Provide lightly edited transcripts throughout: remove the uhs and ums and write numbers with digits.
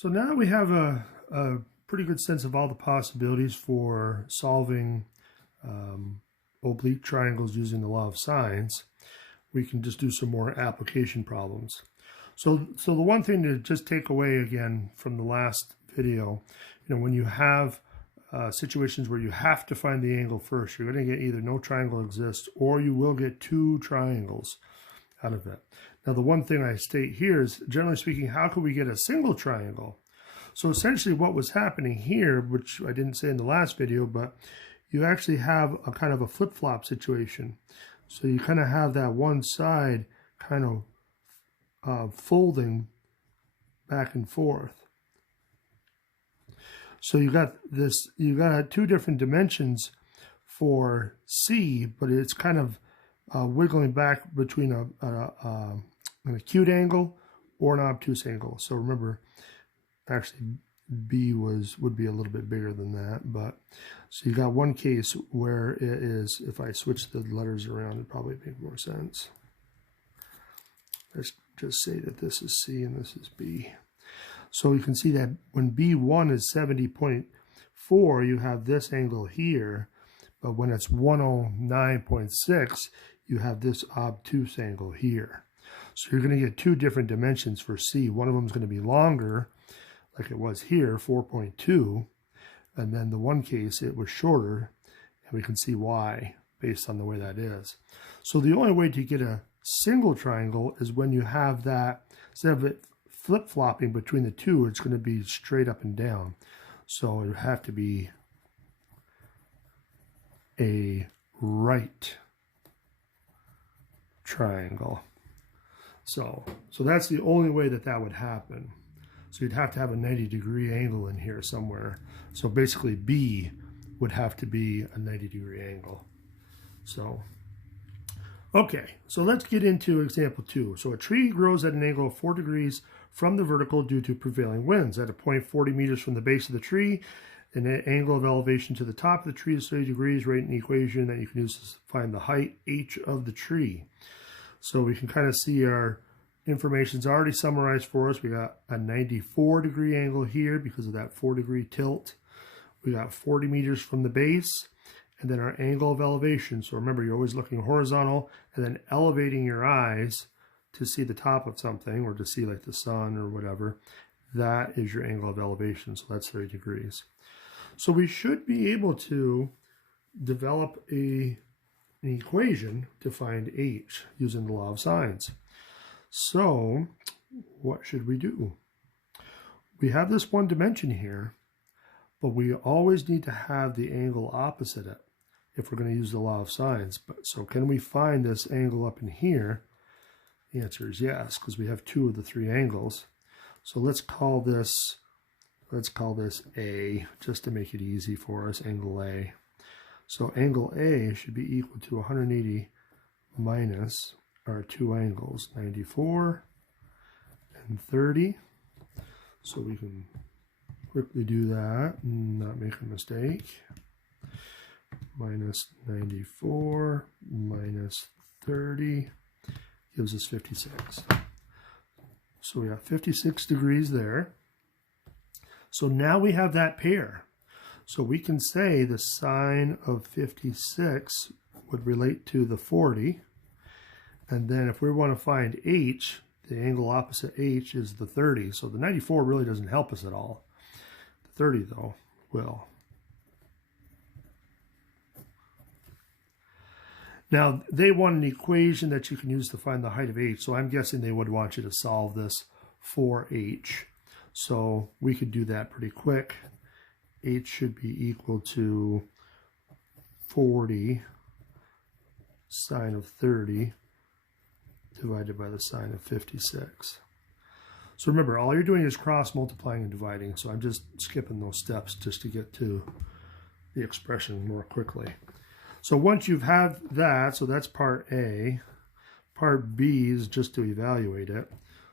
So now we have a pretty good sense of all the possibilities for solving oblique triangles using the law of sines. We can just do some more application problems. So the one thing to just take away again from the last video, when you have situations where you have to find the angle first, you're going to get either no triangle exists or you will get two triangles out of it. Now, the one thing I state here is, generally speaking, how could we get a single triangle? So essentially what was happening here, which I didn't say in the last video, but you actually have a kind of a flip-flop situation. So you kind of have that one side kind of folding back and forth. So you got two different dimensions for C, but it's kind of wiggling back between an acute angle or an obtuse angle. So remember, actually B would be a little bit bigger than that, but so you got one case where it is, if I switch the letters around, it'd probably make more sense. Let's just say that this is C and this is B. So you can see that when B1 is 70.4, you have this angle here, but when it's 109.6, you have this obtuse angle here. So you're going to get two different dimensions for C. One of them is going to be longer, like it was here, 4.2, and then the one case it was shorter, and we can see why based on the way that is. So the only way to get a single triangle is when you have that, instead of it flip-flopping between the two, it's going to be straight up and down. So it would have to be a right triangle. So that's the only way that would happen. So you'd have to have a 90-degree angle in here somewhere. So basically B would have to be a 90-degree angle. So, okay, so let's get into example 2. So a tree grows at an angle of 4 degrees from the vertical due to prevailing winds. At a point 40 meters from the base of the tree, an angle of elevation to the top of the tree is 30 degrees. Write an equation that you can use to find the height h of the tree. So we can kind of see our information's already summarized for us. We got a 94-degree angle here because of that 4-degree tilt. We got 40 meters from the base, and then our angle of elevation. So remember, you're always looking horizontal and then elevating your eyes to see the top of something or to see like the sun or whatever. That is your angle of elevation. So that's 30 degrees. So we should be able to develop an equation to find h using the law of sines. So what should we do? We have this one dimension here, but we always need to have the angle opposite it if we're going to use the law of sines. So can we find this angle up in here? The answer is yes, because we have two of the three angles. So let's call this A, just to make it easy for us, angle A. So angle A should be equal to 180 minus our two angles, 94 and 30. So we can quickly do that and not make a mistake. Minus 94 minus 30 gives us 56. So we have 56 degrees there. So now we have that pair. So we can say the sine of 56 would relate to the 40. And then if we want to find h, the angle opposite h is the 30. So the 94 really doesn't help us at all. The 30, though, will. Now, they want an equation that you can use to find the height of h. So I'm guessing they would want you to solve this for h. So we could do that pretty quick. H should be equal to 40 sine of 30 divided by the sine of 56. So remember, all you're doing is cross multiplying and dividing. So I'm just skipping those steps just to get to the expression more quickly. So once you've had that, so that's part A. Part B is just to evaluate it.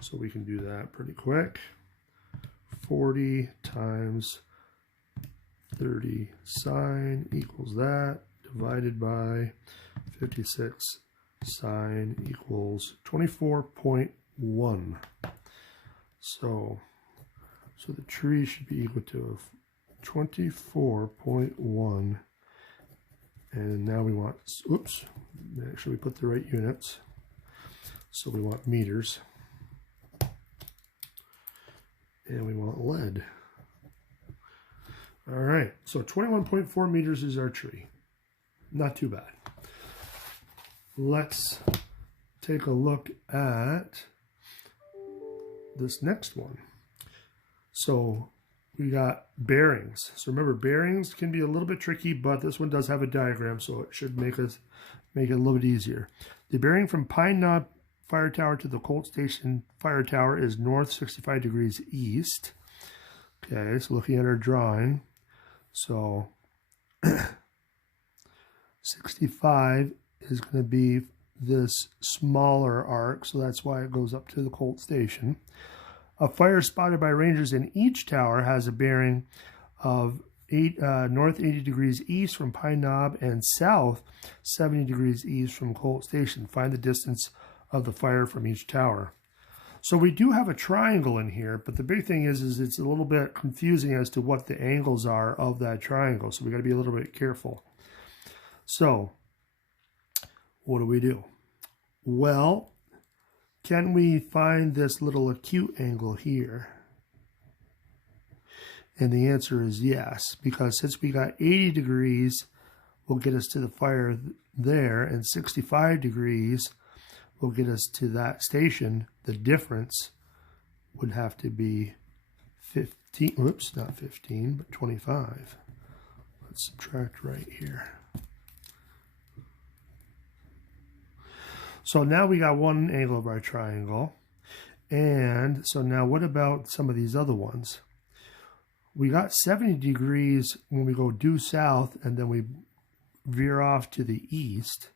So we can do that pretty quick. 40 times 30 sine equals that, divided by 56 sine equals 24.1. So So the tree should be equal to 24.1. And now we want, oops, make sure we put the right units. So we want meters. And we want lead. All right, so 21.4 meters is our tree. Not too bad. Let's take a look at this next one. So we got bearings. So remember, bearings can be a little bit tricky, but this one does have a diagram, so it should make it a little bit easier. The bearing from Pine Knob Fire Tower to the Colt Station Fire Tower is north 65 degrees east. Okay, so looking at our drawing, so 65 is going to be this smaller arc, so that's why it goes up to the Colt Station. A fire spotted by rangers in each tower has a bearing of north 80 degrees east from Pine Knob and south 70 degrees east from Colt Station. Find the distance of the fire from each tower. So we do have a triangle in here, but the big thing is it's a little bit confusing as to what the angles are of that triangle. So we got to be a little bit careful. So what do? Well, can we find this little acute angle here? And the answer is yes, because since we got 80 degrees will get us to the fire there, and 65 degrees will get us to that station. The difference would have to be 15, whoops, not 15, but 25. Let's subtract right here. So now we got one angle of our triangle. And so now what about some of these other ones? We got 70 degrees when we go due south and then we veer off to the east.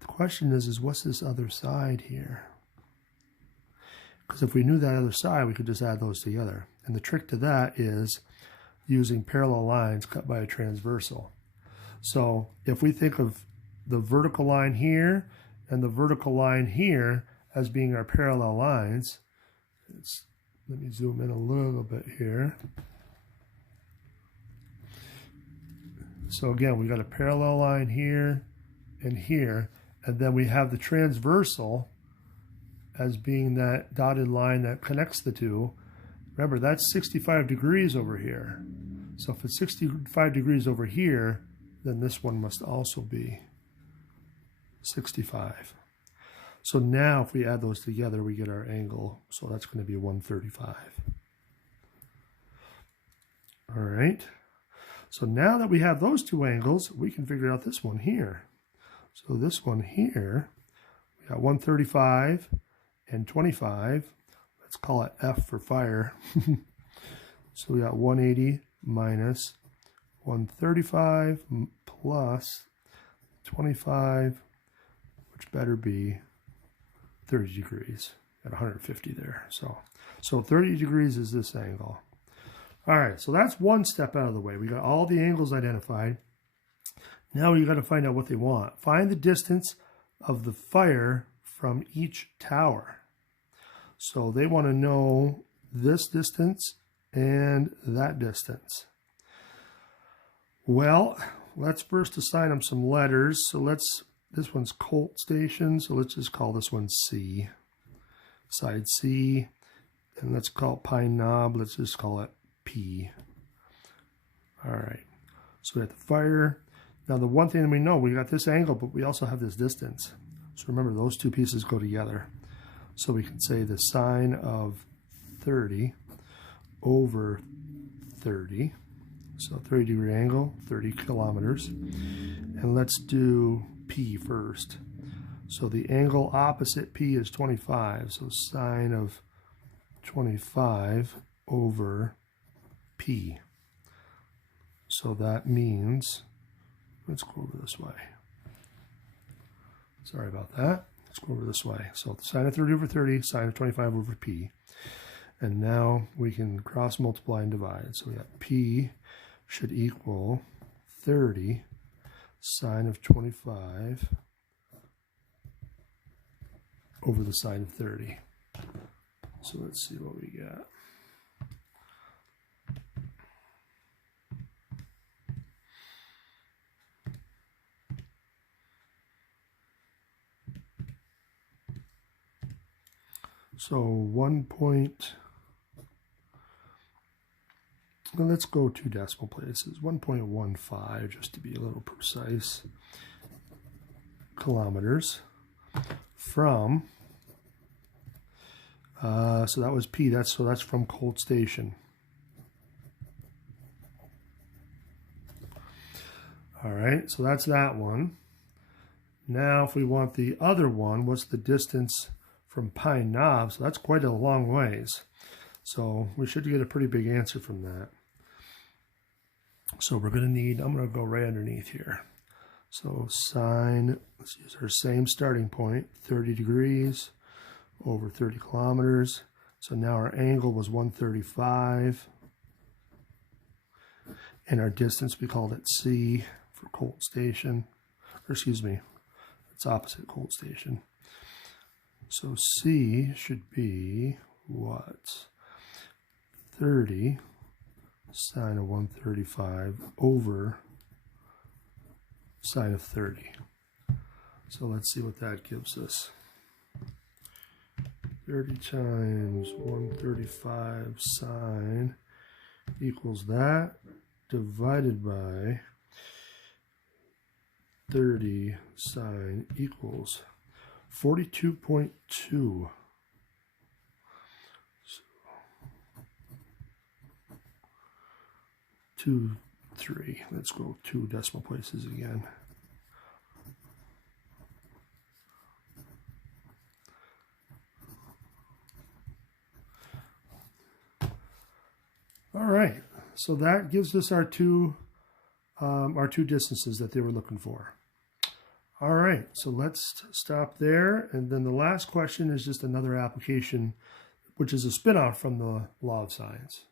The question is what's this other side here? Because if we knew that other side, we could just add those together. And the trick to that is using parallel lines cut by a transversal. So if we think of the vertical line here and the vertical line here as being our parallel lines, let me zoom in a little bit here. So again, we got a parallel line here and here, and then we have the transversal as being that dotted line that connects the two. Remember, that's 65 degrees over here. So if it's 65 degrees over here, then this one must also be 65. So now if we add those together, we get our angle. So that's going to be 135. All right. So now that we have those two angles, we can figure out this one here. So this one here, we got 135 and 25. Let's call it F for fire. So we got 180 minus 135 plus 25, which better be 30 degrees at 150 there. So 30 degrees is this angle. All right, so that's one step out of the way. We got all the angles identified. Now we got to find out what they want. Find the distance of the fire from each tower. So they want to know this distance and that distance. Well, let's first assign them some letters. So this one's Colt Station, so let's just call this one C. Side C. And let's call it Pine Knob. Let's just call it P. All right. So we have the fire. Now the one thing that we know, we got this angle, but we also have this distance. So remember, those two pieces go together. So we can say the sine of 30 over 30. So 30 degree angle, 30 kilometers. And let's do P first. So the angle opposite P is 25. So sine of 25 over P. So that means, let's go over this way. Sorry about that. Let's go over this way. So sine of 30 over 30, sine of 25 over P. And now we can cross multiply and divide. So we got P should equal 30 sine of 25 over the sine of 30. So let's see what we got. So 1 point, well, let's go 2 decimal places, 1.15 just to be a little precise, kilometers from, so that was P, that's from Colt Station. All right, so that's that one. Now if we want the other one, what's the distance from Pine Knob? So that's quite a long ways. So we should get a pretty big answer from that. So we're going to need, I'm going to go right underneath here. So sine, let's use our same starting point, 30 degrees over 30 kilometers. So now our angle was 135. And our distance, we called it C for Colt Station. Or excuse me, it's opposite Colt Station. So C should be what? 30 sine of 135 over sine of 30. So let's see what that gives us. 30 times 135 sine equals that divided by 30 sine equals 42.2. 2, 3. Let's go 2 decimal places again. All right, so that gives us our two distances that they were looking for. All right, so let's stop there, and then the last question is just another application, which is a spin-off from the law of science.